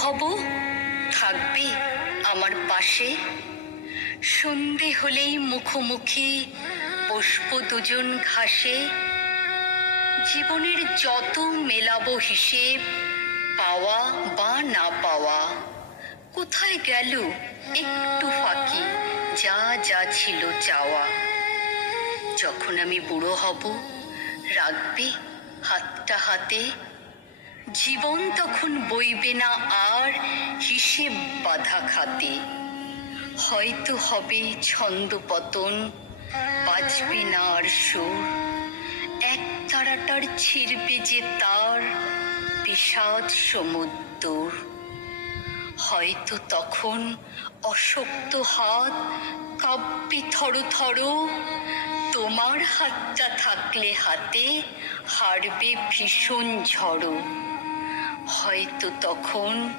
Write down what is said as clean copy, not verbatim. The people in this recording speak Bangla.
হব, থাকবে আমার পাশে। সন্ধে হলেই মুখোমুখি বসবো দুজন ঘাসে। জীবনের যত মেলাবো হিসেব, পাওয়া বা না পাওয়া। কোথায় গেল একটু ফাঁকি যা যা ছিল চাওয়া। যখন আমি বুড়ো হব, রাখবে হাতটা হাতে। জীবন তখন বইবে না আর হিসেব বাঁধা খাতে। হয়তো হবে ছন্দ পতন, বাজবে না আর সুর। এক তারাটার ছিড়বে যে তার বিষাদ সমুদ্র। হয়তো তখন অশক্ত হাত কাঁপবে থর থর। তোমার হাতটা থাকলে হাতে হারবে ভীষণ ঝড়। হয়তো তখন